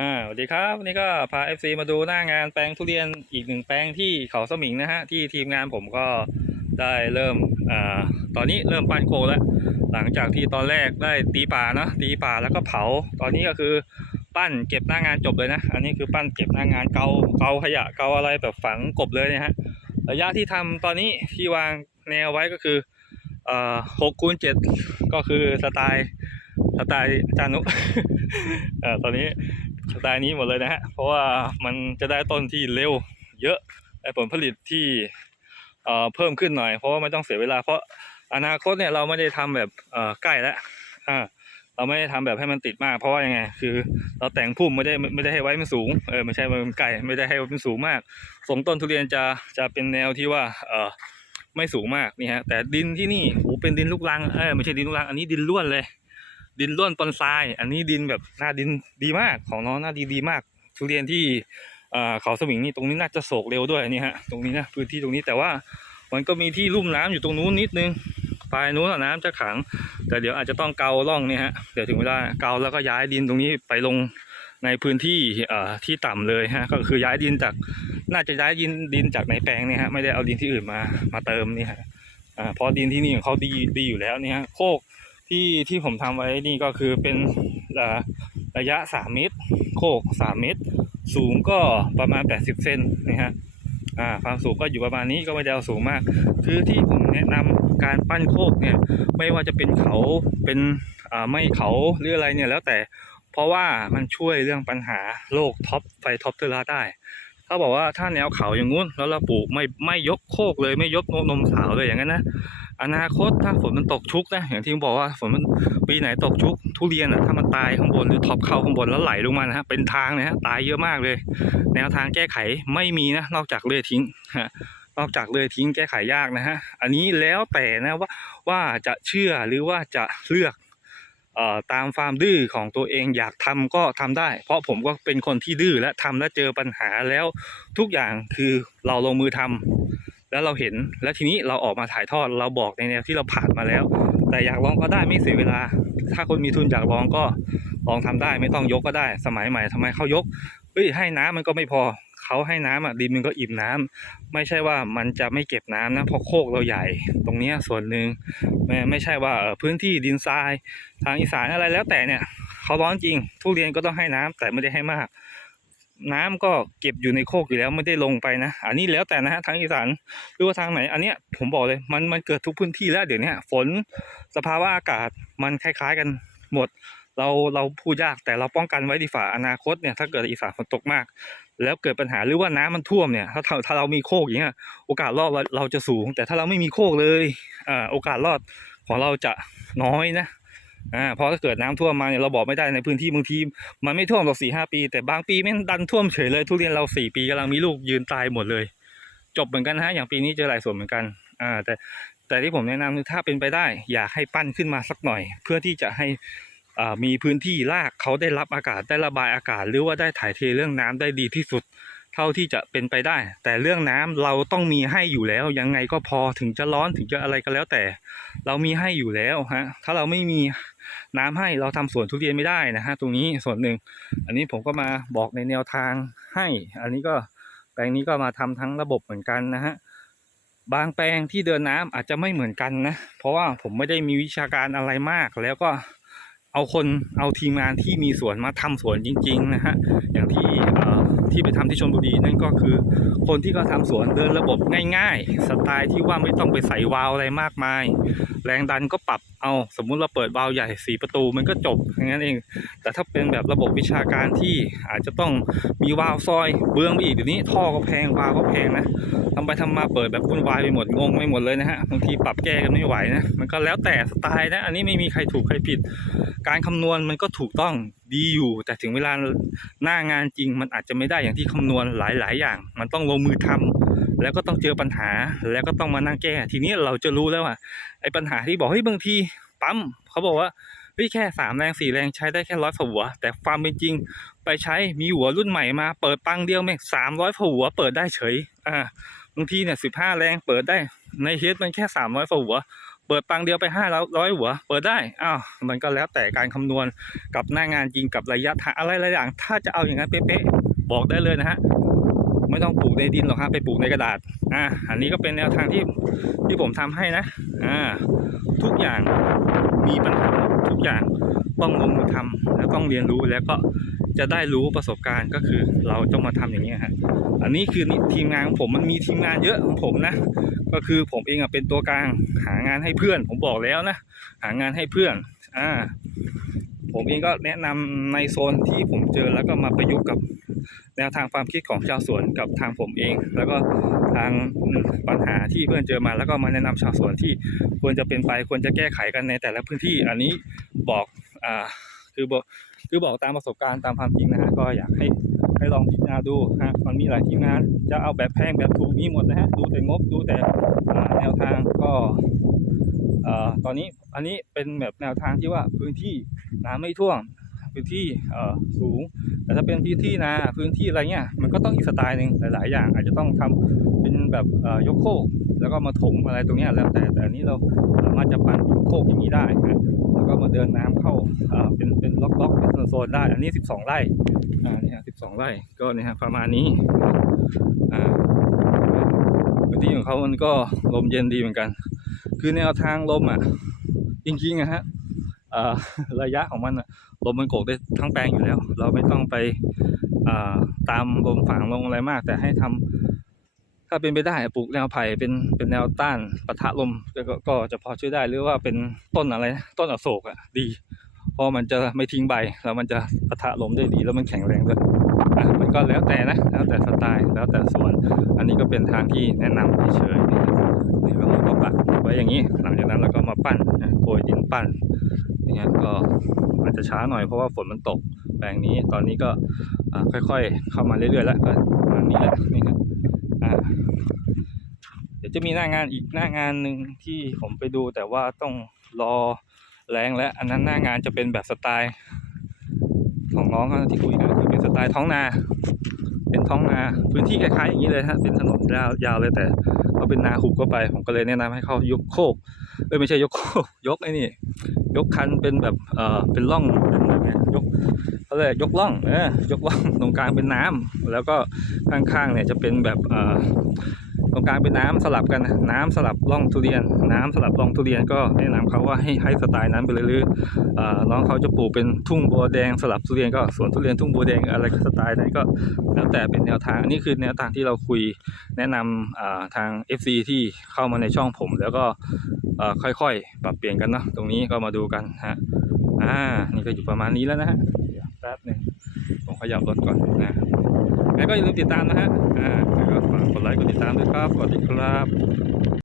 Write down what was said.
อ่าสวัสดีครับวันนี้ก็พา FC มาดูหน้างานแปลงทุเรียนอีกหนึ่งแปลงที่เขาสมิงนะฮะที่ทีมงานผมก็ได้เริ่มอ่าตอนนี้เริ่มปั้นโคแล้ว หลังจากที่ตอนแรกได้ตีป่านะตีป่าแล้วก็เผา ตอนนี้ก็คือปั้นเก็บหน้างานจบเลยนะ อันนี้คือปั้นเก็บหน้างานเกาเกาขยะเกาอะไรแบบฝังกบเลยนะฮะระยะที่ทำตอนนี้ที่วางแนวไว้ก็คืออ่หกคูณเจ็ดก็คือสไตล์สไตล์อาจารย์นุเอ่อตอนนี้ สไตล์นี้หมดเลยนะฮะ เพราะว่ามันจะได้ต้นที่เร็วเยอะได้ผลผลิตที่เอ่อเพิ่มขึ้นหน่อย เพราะว่าไม่ต้องเสียเวลา เพราะอนาคตเนี่ยเราไม่ได้ทำแบบเอ่อใกล้แล้วอ่าเราไม่ได้ทำแบบให้มันติดมาก เพราะว่ายังไง คือ เราแต่งพุ่มไม่ได้ไม่ได้ให้ไว้มันสูงเออไม่ใช่มันไกลไม่ได้ให้มันสูงมากทรงต้นทุเรียนจะจะเป็นแนวที่ว่าเออไม่สูงมากนี่ฮะแต่ดินที่นี่โอ้เป็นดินลูกรังเออไม่ใช่ดินลูกรังอันนี้ดินล้วนเลย ดินล้วนปนทราย อันนี้ดินแบบหน้าดินดีมากของน้องหน้าดีดีมาก ทุเรียนที่เอ่อเขาสมิงนี่ตรงนี้น่าจะโศกเร็วด้วยนี่ฮะตรงนี้นะพื้นที่ตรงนี้แต่ว่ามันก็มีที่ลุ่มน้ำอยู่ตรงนู้นนิดนึงปลายนู้นน้ำจะขัง แต่เดี๋ยวอาจจะต้องเกาล่องเนี่ยฮะเดี๋ยวถึงเวลาเกาแล้วก็ย้ายดินตรงนี้ไปลงในพื้นที่เอ่อที่ต่ำเลยฮะก็คือย้ายดินจากน่าจะย้ายดินดินจากในแปลงเนี่ยฮะไม่ได้เอาดินที่อื่นมามาเติมนี่ฮะอ่าเพราะดินที่นี่ของเขาดีดีอยู่แล้วเนี่ยฮะโคก ที่ที่ผมทำไว้นี่ก็คือเป็นระยะ 3 เมตร โคก 3 เมตร สูงก็ประมาณ 80 เซนนะฮะอ่าความสูงก็อยู่ประมาณนี้ก็ไม่ได้เอาสูงมาก คือที่ผมแนะนำการปั้นโคกเนี่ยไม่ว่าจะเป็นเขาเป็นอ่าไม่เขาหรืออะไรเนี่ยแล้วแต่เพราะว่ามันช่วยเรื่องปัญหาโรคท็อปไฟท็อปเทอราได้เขาบอกว่าถ้าแนวเขาอย่างงู้นแล้วเราปลูกไม่ไม่ยกโคกเลยไม่ยกนมสาวเลยอย่างนั้นนะ อนาคตถ้าฝนมันตกชุกนะอย่างที่ผมบอกว่าฝนมันปีไหนตกชุก ทุเรียนอะถ้ามันตายข้างบนหรือท็อปเข้าข้างบนแล้วไหลลงมานะฮะเป็นทางนะฮะตายเยอะมากเลย แนวทางแก้ไขไม่มีนะนอกจากเลื่อยทิ้งฮะนอกจากเลื่อยทิ้งแก้ไขยากนะฮะ อันนี้แล้วแต่นะว่าว่าจะเชื่อหรือว่าจะเลือกเอ่อตามความดื้อของตัวเองอยากทำก็ทำได้ เพราะผมก็เป็นคนที่ดื้อและทำและเจอปัญหาแล้วทุกอย่างคือเราลงมือทำ แล้วเราเห็นแล้วทีนี้เราออกมาถ่ายทอดเราบอกในแนวที่เราผ่านมาแล้ว แต่อยากลองก็ได้ไม่เสียเวลา ถ้าคนมีทุนอยากลองก็ลองทำได้ไม่ต้องยกก็ได้ สมัยใหม่ทำไมเขายกเฮ้ยให้น้ำมันก็ไม่พอเขาให้น้ำอะดินมันก็อิ่มน้ำไม่ใช่ว่ามันจะไม่เก็บน้ำนะเพราะโคกเราใหญ่ ตรงนี้ส่วนหนึ่งไม่ไม่ใช่ว่าพื้นที่ดินทรายทางอีสานอะไรแล้วแต่เนี่ยเขาร้อนจริงทุเรียนก็ต้องให้น้ำแต่ไม่ได้ให้มาก น้ำก็เก็บอยู่ในโคกอยู่แล้วไม่ได้ลงไปนะ อันนี้แล้วแต่นะฮะทางอีสานหรือว่าทางไหน อันเนี้ยผมบอกเลยมันมันเกิดทุกพื้นที่แล้วเดี๋ยวนี้ฝนสภาวะอากาศมันคล้าย ๆกันหมด เราเราพูดยากแต่เราป้องกันไว้ดีฝ่าอนาคตเนี่ยถ้าเกิดอีสานฝนตกมาก แล้วเกิดปัญหาหรือว่าน้ำมันท่วมเนี่ยถ้าถ้าถ้าเรามีโคกอย่างเงี้ยโอกาสรอดเราเราจะสูง แต่ถ้าเราไม่มีโคกเลยอ่าโอกาสรอดของเราจะน้อยนะ อ่าเพราะถ้าเกิดน้ำท่วมมาเนี่ยเราบอกไม่ได้ในพื้นที่บางทีมันไม่ท่วมหรอกสี่ห้าปี แต่บางปีแม่งดันท่วมเฉยเลย ทุเรียนเราสี่ปีกำลังมีลูกยืนตายหมดเลย จบเหมือนกันนะฮะอย่างปีนี้เจอหลายส่วนเหมือนกันอ่าแต่แต่ที่ผมแนะนำคือถ้าเป็นไปได้อยากให้ปั้นขึ้นมาสักหน่อย เพื่อที่จะให้อ่ามีพื้นที่รากเขาได้รับอากาศได้ระบายอากาศ หรือว่าได้ถ่ายเทเรื่องน้ำได้ดีที่สุด เท่าที่จะเป็นไปได้ แต่เรื่องน้ำเราต้องมีให้อยู่แล้ว ยังไงก็พอถึงจะร้อนถึงจะอะไรก็แล้วแต่ เรามีให้อยู่แล้วฮะถ้าเราไม่มีน้ำให้เราทำสวนทุเรียนไม่ได้นะฮะตรงนี้ส่วนหนึ่ง อันนี้ผมก็มาบอกในแนวทางให้ อันนี้ก็แปลงนี้ก็มาทำทั้งระบบเหมือนกันนะฮะบางแปลงที่เดินน้ำอาจจะไม่เหมือนกันนะ เพราะว่าผมไม่ได้มีวิชาการอะไรมากแล้วก็เอาคนเอาทีมงานที่มีสวนมาทำสวนจริง ๆ นะฮะอย่างที่เอ ที่ไปทำที่ชลบุรีนั่นก็คือ คนที่เขาทำสวนเดินระบบง่ายๆ สไตล์ที่ว่าไม่ต้องไปใส่วาล์วอะไรมากมาย แรงดันก็ปรับเอาสมมุติเราเปิดวาล์วใหญ่สีประตูมันก็จบอย่างนั้นเอง แต่ถ้าเป็นแบบระบบวิชาการที่อาจจะต้องมีวาล์วซอยเบื้องไปอีกเดี๋ยวนี้ท่อก็แพงวาล์วก็แพงนะทำไปทำมาเปิดแบบวุ่นวายไปหมดงงไปหมดเลยนะฮะบางทีปรับแก้กันไม่ไหวนะมันก็แล้วแต่สไตล์นะอันนี้ไม่มีใครถูกใครผิด การคำนวณมันก็ถูกต้อง ดีอยู่ แต่ถึงเวลาหน้างานจริงมันอาจจะไม่ได้อย่างที่คำนวณหลาย ๆ อย่าง มันต้องลงมือทำแล้วก็ต้องเจอปัญหาแล้วก็ต้องมานั่งแก้ ทีนี้เราจะรู้แล้วว่าไอ้ปัญหาที่บอกเฮ้ยบางทีปั๊มเขาบอกว่าเฮ้ยแค่สามแรงสี่แรงใช้ได้แค่ร้อยหัว แต่ความเป็นจริงไปใช้มีหัวรุ่นใหม่มา เปิดปังเดียวแม่งสามร้อยหัว เปิดได้เฉยอ่าบางทีเนี่ยสิบห้าแรงเปิดได้ในเฮดมันแค่สามร้อยหัว เปิดปังเดียวไปห้าร้อยหัว เปิดได้ อ้าว มันก็แล้วแต่การคำนวณกับหน้างานจริงกับระยะทางอะไรหลายอย่าง ถ้าจะเอาอย่างนั้นเป๊ะๆ บอกได้เลยนะฮะ ไม่ต้องปลูกในดินหรอกครับไปปลูกในกระดาษ อ่า อันนี้ก็เป็นแนวทางที่ที่ผมทำให้นะ อ่า ทุกอย่างมีปัญหาทุกอย่างต้องลงมือทำแล้วต้องเรียนรู้แล้วก็จะได้รู้ประสบการณ์ก็คือเราต้องมาทำอย่างนี้ฮะ อันนี้คือทีมงานของผมมันมีทีมงานเยอะของผมนะ ก็คือผมเองอะเป็นตัวกลางหางานให้เพื่อน ผมบอกแล้วนะ หางานให้เพื่อน อ่า ผมเองก็แนะนำในโซนที่ผมเจอแล้วก็มาประยุกต์กับแนวทางความคิดของชาวสวนกับทางผมเอง แล้วก็ทางปัญหาที่เพื่อนเจอมา แล้วก็มาแนะนำชาวสวนที่ควรจะเป็นไปควรจะแก้ไขกันในแต่ละพื้นที่ อันนี้บอกอ่าคือบอกคือบอกตามประสบการณ์ตามความจริงนะฮะก็อยากให้ ให้ลองพิจารณาดูฮะมันมีหลายที่งาน จะเอาแบบแพงแบบถูกมีหมดนะฮะ ดูแต่งบดูแต่แนวทางก็ตอนนี้อันนี้เป็นแบบแนวทางที่ว่าพื้นที่น้ำไม่ท่วมพื้นที่สูง แต่ถ้าเป็นพื้นที่นาพื้นที่อะไรเงี้ยมันก็ต้องอีกสไตล์หนึ่งหลาย ๆ อย่าง อาจจะต้องทำเป็นแบบยกโคกแล้วก็มาถมอะไรตรงเนี้ยแล้วแต่แต่อันนี้เราสามารถจะปั่นยกโคกอย่างนี้ได้ ก็มาเดินน้ำเข้าเอ่อเป็นเป็นล็อกๆเป็นโซนได้ อันนี้ 12 ไร่อ่าเนี่ย12ไร่ก็เนี่ยฮะประมาณนี้อ่าพื้นที่ของเขามันก็ลมเย็นดีเหมือนกัน คือแนวทางลมอะจริงๆอะฮะอ่อระยะของมันลมมันโกกได้ทั้งแปลงอยู่แล้ว เราไม่ต้องไปอ่าตามลมฝั่งลงอะไรมาก แต่ให้ทำ ถ้าเป็นไปได้ปลูกแนวไผ่เป็นเป็นแนวต้านปะทะลมก็ก็ก็จะพอช่วยได้หรือว่าเป็นต้นอะไรต้นอโศกอะดีเพราะมันจะไม่ทิ้งใบแล้วมันจะปะทะลมได้ดีแล้วมันแข็งแรงด้วยอะมันก็แล้วแต่นะแล้วแต่สไตล์แล้วแต่สวน อันนี้ก็เป็นทางที่แนะนำเฉยๆนี่เราก็ปักไว้อย่างนี้ หลังจากนั้นเราก็มาปั้นโกยดินปั้นอย่างเงี้ยก็อาจจะช้าหน่อยเพราะว่าฝนมันตกแปลงนี้ตอนนี้ก็ค่อยๆ เข้ามาเรื่อยๆแล้วก็ประมานี้แหละนี่ครับ อ่าเดี๋ยวจะมีหน้างานอีกหน้างานหนึ่งที่ผมไปดูแต่ว่าต้องรอแรงและอันนั้นหน้างานจะเป็นแบบสไตล์ของน้องเขาที่คุยกันคือเป็นสไตล์ท้องนา เป็นท้องนาพื้นที่คล้ายๆอย่างนี้เลยฮะเป็นถนนยาวยาวเลยแต่ก็เป็นนาหุบเข้าไป ผมก็เลยแนะนำให้เขายกโคกเอ้ยไม่ใช่ยกโคกยกไอ้นี่ ยกคันเป็นแบบเอ่อเป็นร่องเป็นอะไรเงี้ยยก เขาเรียกยกร่องเออยกร่องตรงกลางเป็นน้ำแล้วก็ข้างๆเนี่ยจะเป็นแบบเอ่อตรงกลางเป็นน้ำสลับกันนะน้ำสลับร่องทุเรียน น้ำสลับร่องทุเรียนก็แนะนำเขาว่าให้ให้สไตล์นั้นไปเลยหรือเอ่อน้องเขาจะปลูกเป็นทุ่งบัวแดงสลับทุเรียนก็สวนทุเรียนทุ่งบัวแดงอะไรก็สไตล์ไหนก็แล้วแต่เป็นแนวทางอันนี้คือแนวทางที่เราคุยแนะนำอ่าทาง FC ที่เข้ามาในช่องผม แล้วก็เอ่อค่อยๆ ปรับเปลี่ยนกันเนาะตรงนี้ก็มาดูกันฮะอ่านี่ก็อยู่ประมาณนี้แล้วนะฮะ ป๊บหนึงผมขยับรถก่อนนะแล้วก็อย่าลืมติดตามนะฮะอ่าแล้วก็ฝากกดไลค์กดติดตามด้วยครับสวัสดีครับ